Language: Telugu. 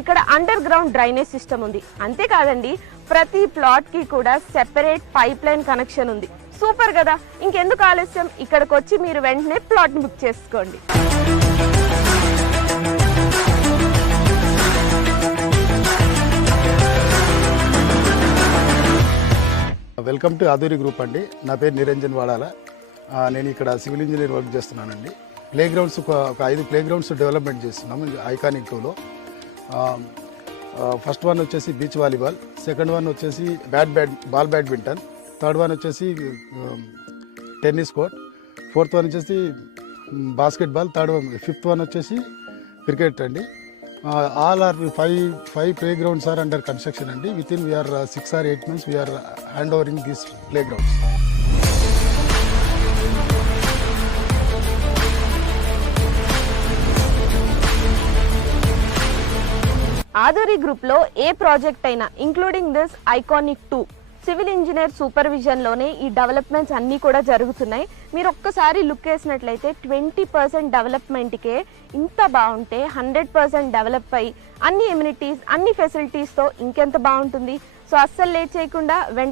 ఇక్కడ అండర్ గ్రౌండ్ డ్రైనేజ్ సిస్టమ్ ఉంది. అంతేకాదండి, ప్రతి ప్లాట్ కి కూడా సెపరేట్ పైప్ లైన్ కనెక్షన్ ఉంది. సూపర్ కదా. ఇంకెందుకు ఆలస్యం, ఇక్కడికి వచ్చి మీరు వెంటనే ప్లాట్ ని బుక్ చేసుకోండి. వెల్కమ్ టు ఆధురి గ్రూప్ అండి. నా పేరు నిరంజన్ వాడాల. నేను ఇక్కడ సివిల్ ఇంజనీర్ వర్క్ చేస్తున్నానండి. ప్లే గ్రౌండ్స్ ఒక 5 ప్లే గ్రౌండ్స్ డెవలప్మెంట్ చేస్తున్నాము ఐకానిక్ 2లో. ఫస్ట్ వన్ వచ్చేసి బీచ్ వాలీబాల్, సెకండ్ వన్ వచ్చేసి బాల్ బ్యాడ్మింటన్, థర్డ్ వన్ వచ్చేసి టెన్నిస్ కోర్ట్, ఫోర్త్ వన్ వచ్చేసి బాస్కెట్బాల్, ఫిఫ్త్ వన్ వచ్చేసి క్రికెట్ అండి. all are five playgrounds are under construction andi. Within we are 6 or 8 months we are handovering these playgrounds. ఆధురి group లో ఏ ప్రాజెక్ట్ అయినా including this iconic 2 civil engineer supervision లోనే ఈ డెవలప్మెంట్స్ అన్నీ కూడా జరుగుతున్నాయి. మీరు ఒక్కసారి లుక్ వేసినట్లయితే 20% డెవలప్మెంట్కే ఇంత బాగుంటే 100% డెవలప్ అయ్యి అన్ని ఎమ్యూనిటీస్ అన్ని ఫెసిలిటీస్తో ఇంకెంత బాగుంటుంది. సో అస్సలు లేట్ చేయకుండా వెంటనే